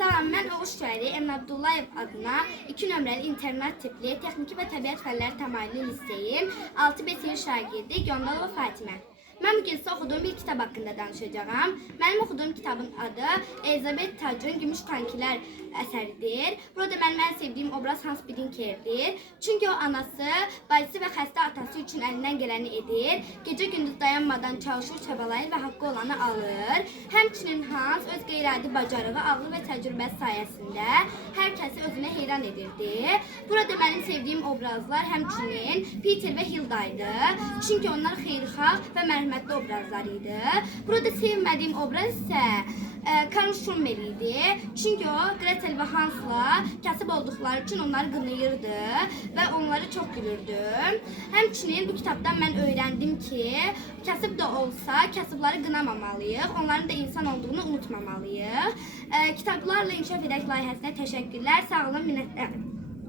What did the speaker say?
Salam, mən Oğuz şairi Emin Abdullayev adına 2 nömrəli internat tipli texniki və təbiət fənləri təmayüllü liseyin 6B sinif şagirdi Göndalova Fatimə. Mən bu gün sizə oxuduğum bir kitab haqqında danışacağam. Mənim oxuduğum kitabın adı Elizabeth Tacın Gümüş Tankilər əsəridir. Burada mənim ən sevdiyim obraz Hans Brinker'dir. Çünki o anası, bacısı və xəstə atası üçün əlindən gələni edir. Gecə-gündüz dayanmadan çalışır, çabalayır və haqqı olanı alır. Həmçinin Hans öz qeyri-adi bacarığı, ağlı və təcrübəsi sayəsində hər kəsi özünə heyran edirdi. Burada mənim sevdiyim obrazlar həmçinin Peter və Hilda idi. Çünki onlar xeyirxah və mərhəmətli obrazlar idi. Burada sevmədiyim obraz isə Karl Schumann idi. Çünki o Gretel və Hansla kasıb olduqları üçün onları qınayırdı və onları çox gülürdü. Həmçinin bu kitabdan mən öyrəndim ki, kasıb da olsa kasıbları qınamamalıyıq, onların da insan olduğunu unutmamalıyıq. Kitablarla inkişaf edək layihəsinə təşəkkürlər, sağ olun, minnətdarım.